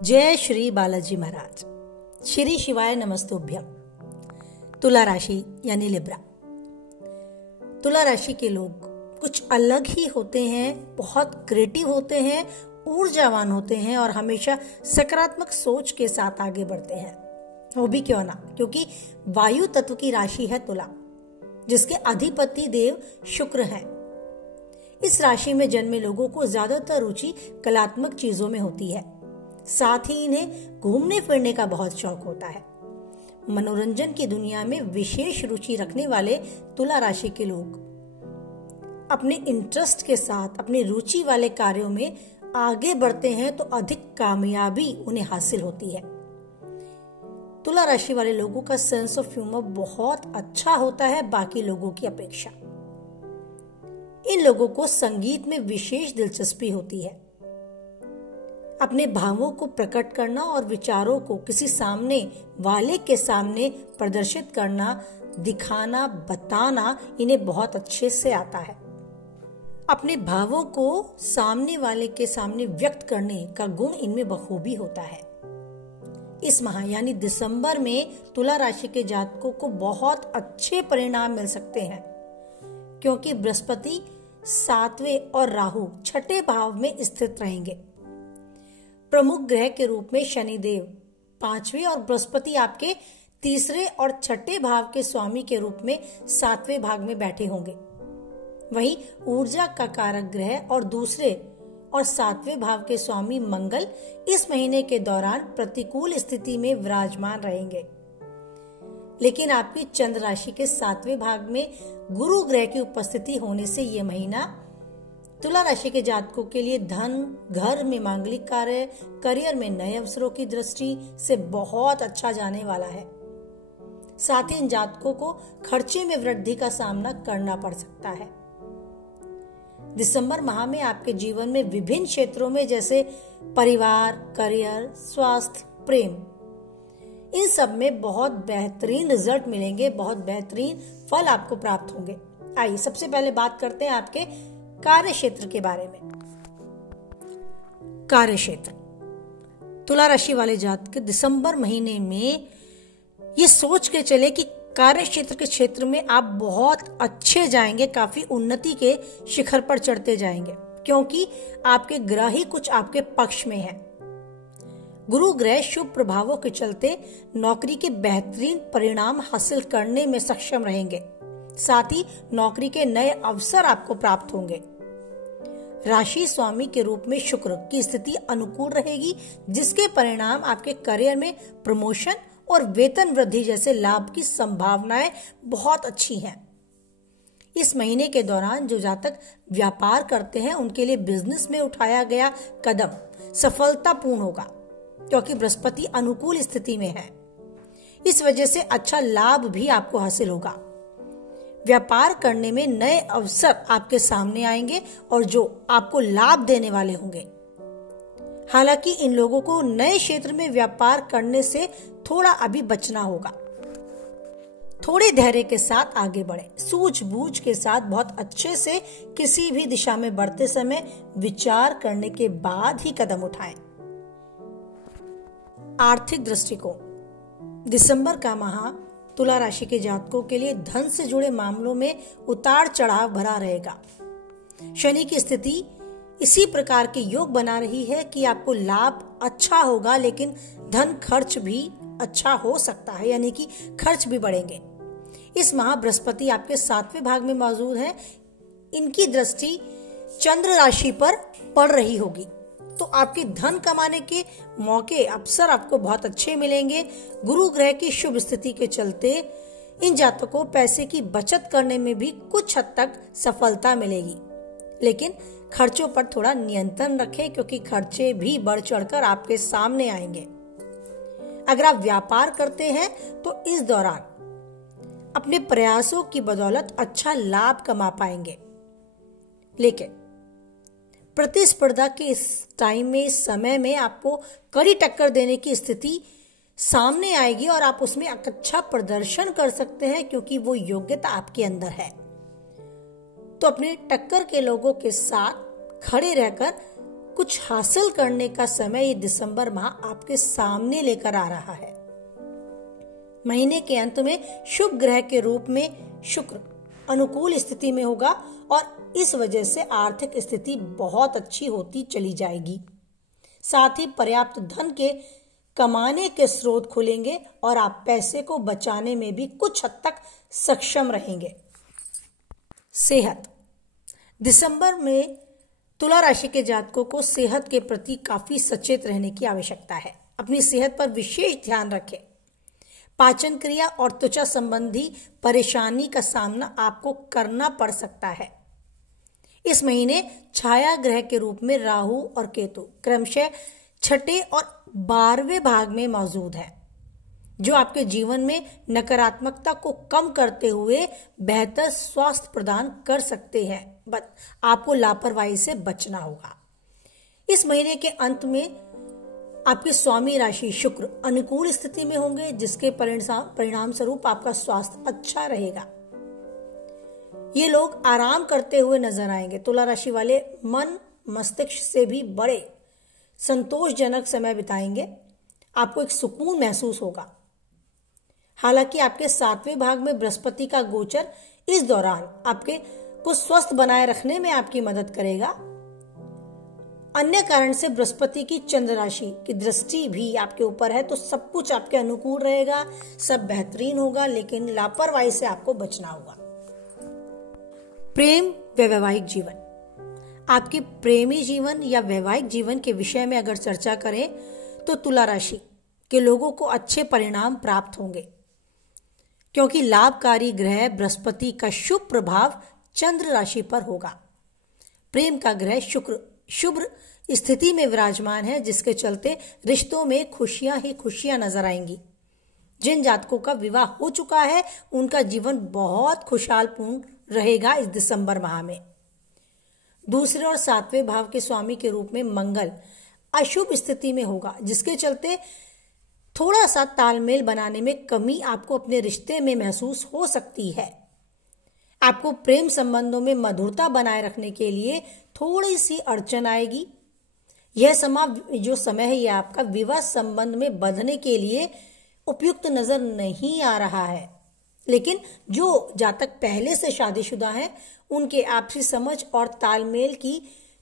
जय श्री बालाजी महाराज। श्री शिवाय नमस्तुभ्यम। तुला राशि यानी लिब्रा। तुला राशि के लोग कुछ अलग ही होते हैं, बहुत क्रिएटिव होते हैं, ऊर्जावान होते हैं और हमेशा सकारात्मक सोच के साथ आगे बढ़ते हैं। वो भी क्यों ना, क्योंकि वायु तत्व की राशि है तुला, जिसके अधिपति देव शुक्र हैं। इस राशि में जन्मे लोगों को ज्यादातर रुचि कलात्मक चीजों में होती है। साथ ही इन्हें घूमने फिरने का बहुत शौक होता है। मनोरंजन की दुनिया में विशेष रुचि रखने वाले तुला राशि के लोग अपने इंटरेस्ट के साथ अपने रुचि वाले कार्यों में आगे बढ़ते हैं तो अधिक कामयाबी उन्हें हासिल होती है। तुला राशि वाले लोगों का सेंस ऑफ ह्यूमर बहुत अच्छा होता है बाकी लोगों की अपेक्षा। इन लोगों को संगीत में विशेष दिलचस्पी होती है। अपने भावों को प्रकट करना और विचारों को किसी सामने वाले के सामने प्रदर्शित करना, दिखाना, बताना इन्हें बहुत अच्छे से आता है। अपने भावों को सामने वाले के सामने व्यक्त करने का गुण इनमें बखूबी होता है। इस माह यानी दिसंबर में तुला राशि के जातकों को बहुत अच्छे परिणाम मिल सकते हैं, क्योंकि बृहस्पति 7वें और राहु 6ठे भाव में स्थित रहेंगे। प्रमुख ग्रह के रूप में शनिदेव 5वें और बृहस्पति आपके 3रे और 6ठे भाव के स्वामी के रूप में 7वें भाग में बैठे होंगे। वहीं ऊर्जा का कारक ग्रह और 2रे और 7वें भाव के स्वामी मंगल इस महीने के दौरान प्रतिकूल स्थिति में विराजमान रहेंगे। लेकिन आपकी चंद्र राशि के 7वें भाग में गुरु ग्रह की उपस्थिति होने से यह महीना तुला राशि के जातकों के लिए धन, घर में मांगलिक कार्य, करियर में नए अवसरों की दृष्टि से बहुत अच्छा जाने वाला है। साथ ही इन जातकों को खर्चे में वृद्धि का सामना करना पड़ सकता है। दिसंबर माह में आपके जीवन में विभिन्न क्षेत्रों में जैसे परिवार, करियर, स्वास्थ्य, प्रेम, इन सब में बहुत बेहतरीन रिजल्ट मिलेंगे, बहुत बेहतरीन फल आपको प्राप्त होंगे। आइए सबसे पहले बात करते हैं आपके कार्य क्षेत्र के बारे में। कार्य क्षेत्र। तुला राशि वाले जातक दिसंबर महीने में ये सोच के चले कि कार्य क्षेत्र में आप बहुत अच्छे जाएंगे, काफी उन्नति के शिखर पर चढ़ते जाएंगे, क्योंकि आपके ग्रह ही कुछ आपके पक्ष में है। गुरु ग्रह शुभ प्रभावों के चलते नौकरी के बेहतरीन परिणाम हासिल करने में सक्षम रहेंगे। साथ ही नौकरी के नए अवसर आपको प्राप्त होंगे। राशि स्वामी के रूप में शुक्र की स्थिति अनुकूल रहेगी, जिसके परिणाम आपके करियर में प्रमोशन और वेतन वृद्धि जैसे लाभ की संभावनाएं बहुत अच्छी हैं। इस महीने के दौरान जो जातक व्यापार करते हैं उनके लिए बिजनेस में उठाया गया कदम सफलतापूर्ण होगा, क्योंकि बृहस्पति अनुकूल स्थिति में है। इस वजह से अच्छा लाभ भी आपको हासिल होगा। व्यापार करने में नए अवसर आपके सामने आएंगे और जो आपको लाभ देने वाले होंगे। हालांकि इन लोगों को नए क्षेत्र में व्यापार करने से थोड़ा अभी बचना होगा। थोड़े धैर्य के साथ आगे बढ़े, सूझबूझ के साथ बहुत अच्छे से किसी भी दिशा में बढ़ते समय विचार करने के बाद ही कदम उठाएं। आर्थिक दृष्टिकोण। दिसंबर का माह तुला राशि के जातकों के लिए धन से जुड़े मामलों में उतार चढ़ाव भरा रहेगा। शनि की स्थिति इसी प्रकार के योग बना रही है कि आपको लाभ अच्छा होगा, लेकिन धन खर्च भी अच्छा हो सकता है, यानी कि खर्च भी बढ़ेंगे। इस माह बृहस्पति आपके 7वें भाग में मौजूद है। इनकी दृष्टि चंद्र राशि पर पड़ रही होगी, तो आपके धन कमाने के मौके, अवसर आपको बहुत अच्छे मिलेंगे। गुरु ग्रह की शुभ स्थिति के चलते इन जातकों को पैसे की बचत करने में भी कुछ हद तक सफलता मिलेगी, लेकिन खर्चों पर थोड़ा नियंत्रण रखें, क्योंकि खर्चे भी बढ़ चढ़कर आपके सामने आएंगे। अगर आप व्यापार करते हैं तो इस दौरान अपने प्रयासों की बदौलत अच्छा लाभ कमा पाएंगे, लेकिन प्रतिस्पर्धा के इस टाइम में, इस समय में आपको कड़ी टक्कर देने की स्थिति सामने आएगी और आप उसमें अच्छा प्रदर्शन कर सकते हैं, क्योंकि वो योग्यता आपके अंदर है। तो अपने टक्कर के लोगों के साथ खड़े रहकर कुछ हासिल करने का समय ये दिसंबर माह आपके सामने लेकर आ रहा है। महीने के अंत में शुभ ग्रह के रूप में शुक्र अनुकूल स्थिति में होगा और इस वजह से आर्थिक स्थिति बहुत अच्छी होती चली जाएगी। साथ ही पर्याप्त धन के कमाने के स्रोत खुलेंगे और आप पैसे को बचाने में भी कुछ हद तक सक्षम रहेंगे। सेहत, दिसंबर में तुला राशि के जातकों को सेहत के प्रति काफी सचेत रहने की आवश्यकता है। अपनी सेहत पर विशेष ध्यान रखें। पाचन क्रिया और त्वचा संबंधी परेशानी का सामना आपको करना पड़ सकता है। इस महीने छाया ग्रह के रूप में राहु और केतु क्रमशः 6 और 12वें भाग में मौजूद है, जो आपके जीवन में नकारात्मकता को कम करते हुए बेहतर स्वास्थ्य प्रदान कर सकते हैं। बस आपको लापरवाही से बचना होगा। इस महीने के अंत में आपके स्वामी राशि शुक्र अनुकूल स्थिति में होंगे, जिसके परिणाम स्वरूप आपका स्वास्थ्य अच्छा रहेगा। ये लोग आराम करते हुए नजर आएंगे। तुला राशि वाले मन मस्तिष्क से भी बड़े संतोषजनक समय बिताएंगे। आपको एक सुकून महसूस होगा। हालांकि आपके 7वें भाग में बृहस्पति का गोचर इस दौरान आपके को स्वस्थ बनाए रखने में आपकी मदद करेगा। अन्य कारण से बृहस्पति की चंद्र राशि की दृष्टि भी आपके ऊपर है, तो सब कुछ आपके अनुकूल रहेगा, सब बेहतरीन होगा, लेकिन लापरवाही से आपको बचना होगा। प्रेम व वैवाहिक जीवन, आपके प्रेमी जीवन या वैवाहिक जीवन के विषय में अगर चर्चा करें तो तुला राशि के लोगों को अच्छे परिणाम प्राप्त होंगे, क्योंकि लाभकारी ग्रह बृहस्पति का शुभ प्रभाव चंद्र राशि पर होगा। प्रेम का ग्रह शुक्र शुभ स्थिति में विराजमान है, जिसके चलते रिश्तों में खुशियां ही खुशियां नजर आएंगी। जिन जातकों का विवाह हो चुका है उनका जीवन बहुत खुशहालपूर्ण रहेगा इस दिसंबर माह में। दूसरे और 7वें भाव के स्वामी के रूप में मंगल अशुभ स्थिति में होगा, जिसके चलते थोड़ा सा तालमेल बनाने में कमी आपको अपने रिश्ते में महसूस हो सकती है। आपको प्रेम संबंधों में मधुरता बनाए रखने के लिए थोड़ी सी अड़चन आएगी। यह जो समय है यह आपका विवाह संबंध में बंधने के लिए उपयुक्त नजर नहीं आ रहा है, लेकिन जो जातक पहले से शादीशुदा हैं उनके आपसी समझ और तालमेल की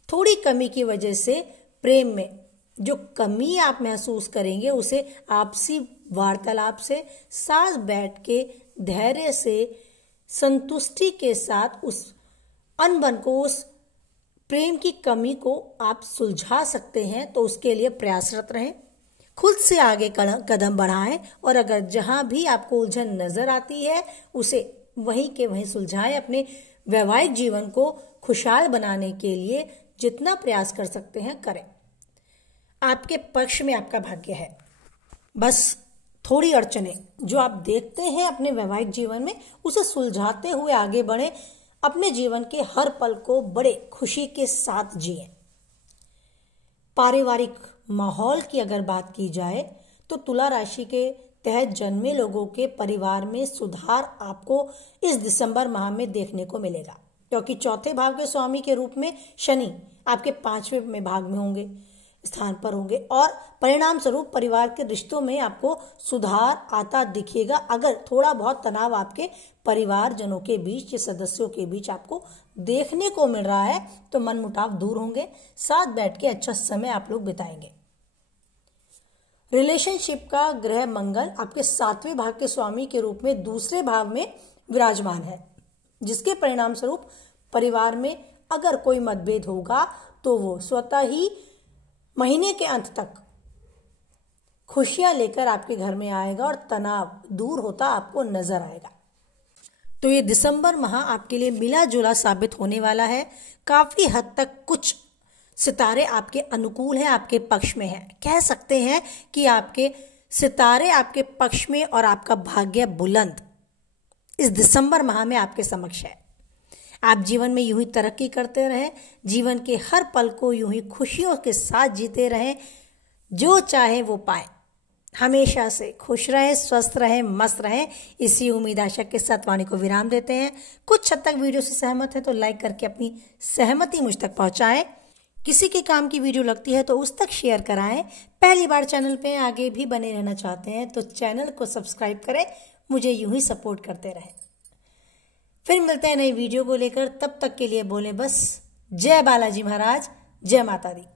थोड़ी कमी की वजह से प्रेम में जो कमी आप महसूस करेंगे उसे आपसी वार्तालाप से साथ बैठ के धैर्य से संतुष्टि के साथ उस अनबन को, उस प्रेम की कमी को आप सुलझा सकते हैं। तो उसके लिए प्रयासरत रहें, खुद से आगे कदम बढ़ाएं और अगर जहां भी आपको उलझन नजर आती है उसे वहीं के वहीं सुलझाएं। अपने वैवाहिक जीवन को खुशहाल बनाने के लिए जितना प्रयास कर सकते हैं करें। आपके पक्ष में आपका भाग्य है। बस थोड़ी अड़चनें जो आप देखते हैं अपने वैवाहिक जीवन में उसे सुलझाते हुए आगे बढ़ें। अपने जीवन के हर पल को बड़े खुशी के साथ जिएं। पारिवारिक माहौल की अगर बात की जाए तो तुला राशि के तहत जन्मे लोगों के परिवार में सुधार आपको इस दिसंबर माह में देखने को मिलेगा, क्योंकि 4थे भाव के स्वामी के रूप में शनि आपके 5वें भाग में होंगे, स्थान पर होंगे और परिणाम स्वरूप परिवार के रिश्तों में आपको सुधार आता दिखेगा। अगर थोड़ा बहुत तनाव आपके परिवारजनों के बीच या सदस्यों के बीच आपको देखने को मिल रहा है तो मनमुटाव दूर होंगे, साथ बैठ के अच्छा समय आप लोग बिताएंगे। रिलेशनशिप का ग्रह मंगल आपके 7वें भाव के स्वामी के रूप में दूसरे भाव में विराजमान है, जिसके परिणाम स्वरूप परिवार में अगर कोई मतभेद होगा तो वो स्वतः ही महीने के अंत तक खुशियां लेकर आपके घर में आएगा और तनाव दूर होता आपको नजर आएगा। तो ये दिसंबर माह आपके लिए मिला जुला साबित होने वाला है। काफी हद तक कुछ सितारे आपके अनुकूल हैं, आपके पक्ष में हैं। कह सकते हैं कि आपके सितारे आपके पक्ष में और आपका भाग्य बुलंद इस दिसंबर माह में आपके समक्ष है। आप जीवन में यूं ही तरक्की करते रहें, जीवन के हर पल को यूं ही खुशियों के साथ जीते रहें, जो चाहे वो पाए। हमेशा से खुश रहें, स्वस्थ रहें, मस्त रहें। इसी उम्मीद आशा के साथ वाणी को विराम देते हैं। कुछ हद तक वीडियो से सहमत है तो लाइक करके अपनी सहमति मुझ तक पहुंचाएं। किसी के काम की वीडियो लगती है तो उस तक शेयर कराएं। पहली बार चैनल पे आगे भी बने रहना चाहते हैं तो चैनल को सब्सक्राइब करें, मुझे यूं ही सपोर्ट करते रहें। फिर मिलते हैं नई वीडियो को लेकर, तब तक के लिए बोले बस जय बालाजी महाराज, जय माता दी।